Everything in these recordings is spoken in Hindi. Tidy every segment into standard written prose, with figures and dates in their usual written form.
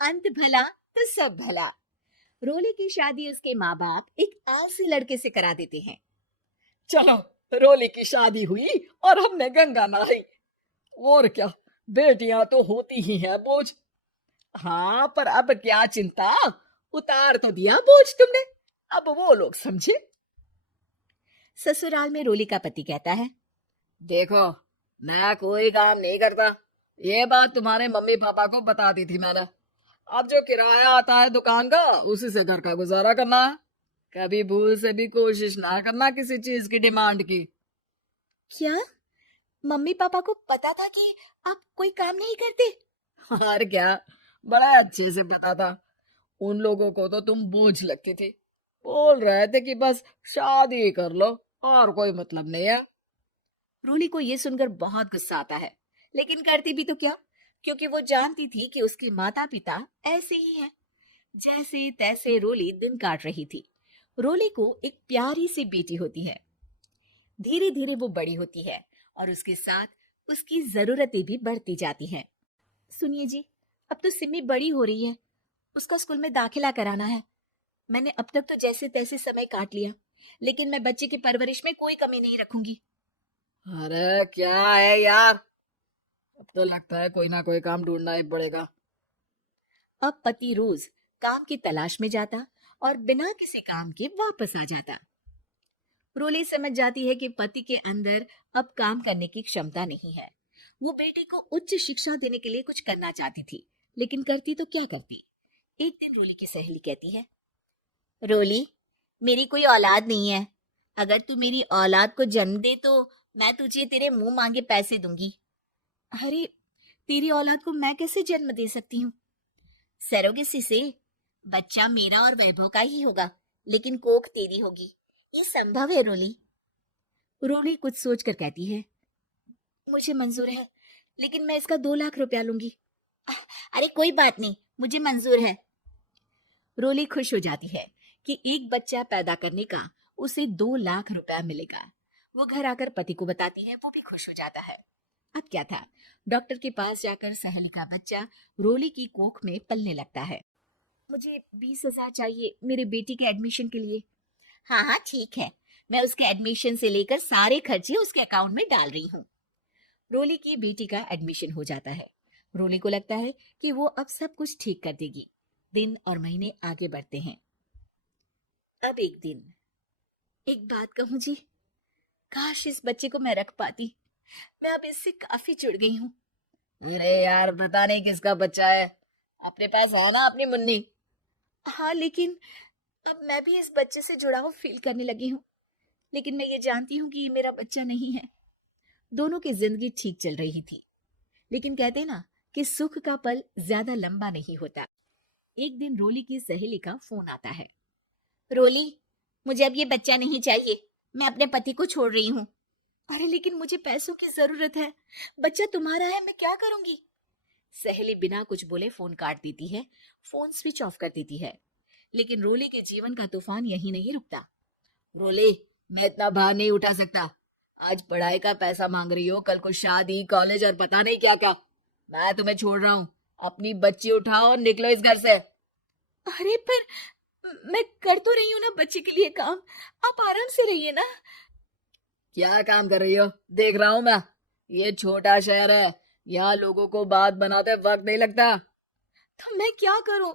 अंत भला तो सब भला। रोली की शादी उसके माँ बाप एक ऐसे लड़के से करा देते हैं। चलो, रोली की शादी हुई और हमने गंगा नहाई। और क्या, बेटियां तो होती ही हैं बोझ। हाँ, पर अब क्या चिंता, उतार तो दिया बोझ तुमने, अब वो लोग समझे। ससुराल में रोली का पति कहता है, देखो, मैं कोई काम नहीं करता, ये बात तुम्हारे मम्मी पापा को बता दी थी मैंने। अब जो किराया आता है दुकान का, उसी से घर का गुजारा करना है। कभी भूल से भी कोशिश ना करना किसी चीज की डिमांड की। क्या मम्मी पापा को पता था कि आप कोई काम नहीं करते? और क्या, बड़ा अच्छे से पता था। उन लोगों को तो तुम बोझ लगती थी, बोल रहे थे कि बस शादी कर लो, और कोई मतलब नहीं है। रोली को यह सुनकर बहुत गुस्सा आता है, लेकिन करती भी तो क्या, क्योंकि वो जानती थी कि उसके माता पिता ऐसे ही हैं। जैसे तैसे रोली दिन काट रही थी। रोली को एक प्यारी सी बेटी होती है। धीरे धीरे वो बड़ी होती है और उसके साथ उसकी जरूरतें भी बढ़ती जाती हैं। सुनिए जी, अब तो सिमी बड़ी हो रही है, उसका स्कूल में दाखिला कराना है। मैंने अब तक तो जैसे तैसे समय काट लिया, लेकिन मैं बच्चे की परवरिश में कोई कमी नहीं रखूंगी। अरे क्या है यार, अब तो लगता है कोई ना कोई काम ढूंढना ही पड़ेगा। अब पति रोज काम की तलाश में जाता और बिना किसी काम के वापस आ जाता। रोली समझ जाती है कि पति के अंदर अब काम करने की क्षमता नहीं है। वो बेटे को उच्च शिक्षा देने के लिए कुछ करना चाहती थी, लेकिन करती तो क्या करती। एक दिन रोली की सहेली कहती है, रोली, मेरी कोई औलाद नहीं है। अगर तू मेरी औलाद को जन्म दे तो मैं तुझे तेरे मुंह मांगे पैसे दूंगी। अरे, तेरी औलाद को मैं कैसे जन्म दे सकती हूँ? सरोगेसी से। बच्चा मेरा और वैभव का ही होगा, लेकिन कोख तेरी होगी। ये संभव है रोली? रोली कुछ सोचकर कहती है, मुझे मंजूर है, लेकिन मैं इसका 2 लाख रुपया लूंगी। अरे कोई बात नहीं, मुझे मंजूर है। रोली खुश हो जाती है कि एक बच्चा पैदा करने का उसे 2 लाख रुपया मिलेगा। वो घर आकर पति को बताती है, वो भी खुश हो जाता है। अब क्या था, डॉक्टर के पास जाकर सहेली का बच्चा रोली की कोख में पलने लगता है। मुझे 20,000 चाहिए मेरे बेटी के एडमिशन के लिए। हाँ हाँ ठीक है, मैं उसके एडमिशन से लेकर सारे खर्चे उसके अकाउंट में डाल रही हूँ। रोली की बेटी का एडमिशन हो जाता है। रोली को लगता है कि वो अब सब कुछ ठीक कर देगी। दिन और महीने आगे बढ़ते हैं। अब एक दिन, एक बात कहूँ जी, काश इस बच्चे को मैं रख पाती। मैं अब इससे काफी जुड़ गई हूँ। अरे यार, पता नहीं किसका बच्चा है, अपने पास है ना अपनी मुन्नी। हाँ, लेकिन अब मैं भी इस बच्चे से जुड़ाव फील करने लगी हूँ। लेकिन मैं ये जानती हूँ कि ये मेरा बच्चा नहीं है। दोनों की जिंदगी ठीक चल रही थी, लेकिन कहते ना कि सुख का पल ज्यादा लंबा नहीं होता। एक दिन रोली की सहेली का फोन आता है। रोली, मुझे अब ये बच्चा नहीं चाहिए, मैं अपने पति को छोड़ रही हूँ। अरे लेकिन मुझे पैसों की जरूरत है, बच्चा तुम्हारा है, मैं क्या करूंगी? सहेली बिना कुछ बोले फोन काट देती है, फोन स्विच ऑफ कर देती है। लेकिन रोली के जीवन का तूफान यहीं नहीं रुकता। रोली, मैं इतना भार नहीं उठा सकता। आज पढ़ाई का पैसा मांग रही हो, कल को शादी, कॉलेज और पता नहीं क्या क्या। मैं तुम्हें छोड़ रहा हूँ, अपनी बच्ची उठाओ और निकलो इस घर से। अरे पर मैं कर तो रही हूँ ना बच्चे के लिए काम, आप आराम से रहिए ना। क्या काम कर रही हो, देख रहा हूँ मैं। ये छोटा शहर है, यहाँ लोगों को बात बनाते वक्त नहीं लगता। तो मैं क्या करूं?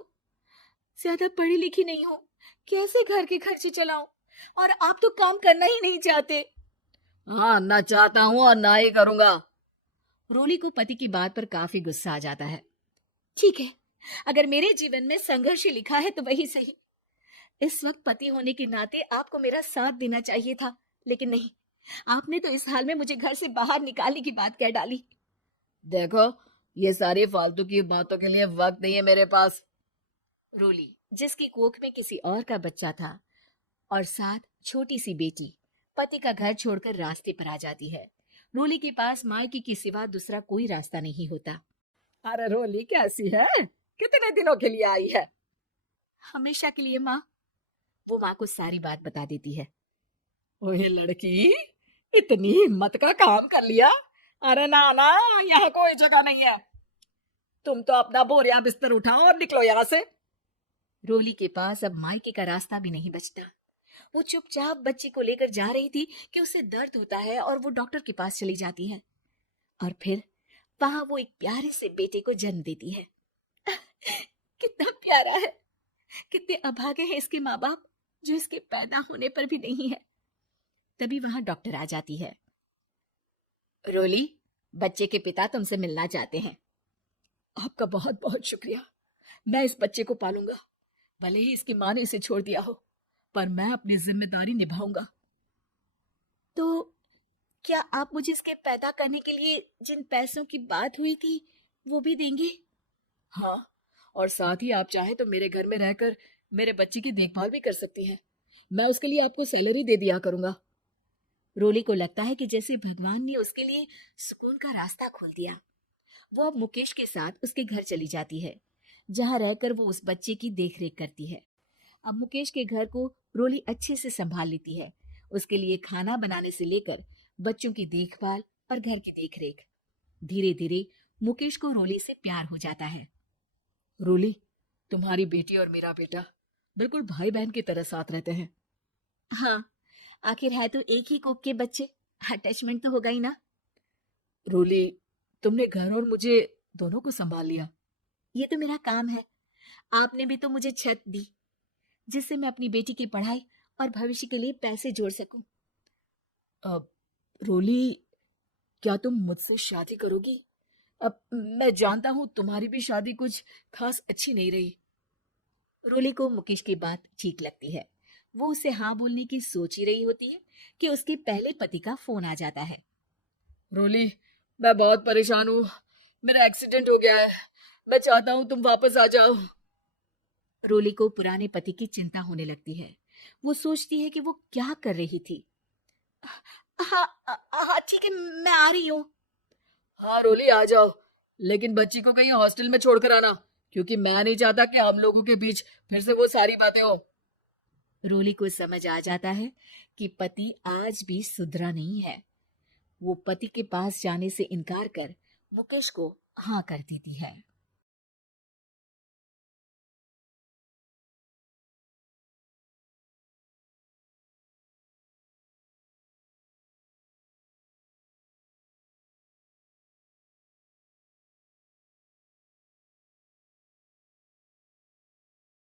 ज्यादा पढ़ी लिखी नहीं हूँ, कैसे घर के खर्चे चलाऊं? और आप तो काम करना ही नहीं चाहते। हाँ, ना चाहता हूँ और ना ही करूंगा। रोली को पति की बात पर काफी गुस्सा आ जाता है। ठीक है, अगर मेरे जीवन में संघर्ष लिखा है तो वही सही। इस वक्त पति होने के नाते आपको मेरा साथ देना चाहिए था, लेकिन नहीं, आपने तो इस हाल में मुझे घर से बाहर निकालने की बात कह डाली। देखो, ये सारी फालतू की बातों के लिए वक्त नहीं है मेरे पास। रोली, जिसकी कोख में किसी और का बच्चा था और साथ छोटी सी बेटी, पति का घर छोड़कर रास्ते पर आ जाती है। रोली के पास मायके के सिवा दूसरा कोई रास्ता नहीं होता। अरे रोली कैसी है, कितने दिनों के लिए आई है? हमेशा के लिए माँ। वो माँ को सारी बात बता देती है। ओए लड़की, इतनी हिम्मत का काम कर लिया। अरे ना ना, यहाँ कोई जगह नहीं है। तुम तो अपना बोरिया बिस्तर उठाओ और निकलो यहाँ से। रोली के पास अब मायके का रास्ता भी नहीं बचता। वो चुपचाप बच्चे को लेकर जा रही थी कि उसे दर्द होता है और वो डॉक्टर के पास चली जाती है। और फिर वहां वो एक प्यारे से बेटे को जन्म देती है। कितना प्यारा है, कितने अभागे हैं इसके माँ बाप जो इसके पैदा होने पर भी नहीं है। तभी वहां डॉक्टर आ जाती है। रोली, बच्चे के पिता तुमसे मिलना चाहते हैं। आपका बहुत बहुत शुक्रिया। मैं इस बच्चे को पालूंगा, भले ही इसकी माँ ने इसे छोड़ दिया हो, पर मैं अपनी जिम्मेदारी निभाऊंगा। तो क्या आप मुझे इसके पैदा करने के लिए जिन पैसों की बात हुई थी वो भी देंगे? हाँ, और साथ ही आप चाहे तो मेरे घर में रहकर मेरे बच्चे की देखभाल भी कर सकती हैं। मैं उसके लिए आपको सैलरी दे दिया करूंगा। रोली को लगता है कि जैसे भगवान ने उसके लिए सुकून का रास्ता खोल दिया। वो अब मुकेश के साथ उसके घर चली जाती है, जहां रहकर वो उस बच्चे की देखरेख करती है। अब मुकेश के घर को रोली अच्छे से संभाल लेती है, उसके लिए खाना बनाने से लेकर बच्चों की देखभाल और घर की देखरेख। धीरे धीरे मुकेश को रोली से प्यार हो जाता है। रोली, तुम्हारी बेटी और मेरा बेटा बिल्कुल भाई बहन की तरह साथ रहते हैं। हाँ, आखिर है तो एक ही कोख के बच्चे, अटैचमेंट तो होगा ही ना। रोली, तुमने घर और मुझे दोनों को संभाल लिया। ये तो मेरा काम है। आपने भी तो मुझे छत दी जिससे मैं अपनी बेटी की पढ़ाई और भविष्य के लिए पैसे जोड़ सकूं। अब रोली, क्या तुम मुझसे शादी करोगी? अब मैं जानता हूं तुम्हारी भी शादी कुछ खास अच्छी नहीं रही। रोली को मुकेश की बात ठीक लगती है। वो उसे हाँ बोलने की सोच ही रही होती है कि उसके पहले पति का फोन आ जाता है। रोली, मैं बहुत परेशान हूँ। मेरा एक्सीडेंट हो गया है। मैं चाहता हूँ तुम वापस आ जाओ। रोली को पुराने पति की चिंता होने लगती है। वो सोचती है कि वो क्या कर रही थी। हाँ हाँ ठीक है, मैं आ रही हूँ। हाँ रोली, आ जाओ, लेकिन बच्ची को कहीं हॉस्टल में छोड़कर आना, क्योंकि मैं नहीं चाहता कि हम लोगों के बीच फिर से वो सारी बातें हो। रोली को समझ आ जाता है कि पति आज भी सुधरा नहीं है। वो पति के पास जाने से इनकार कर मुकेश को हाँ कर देती है।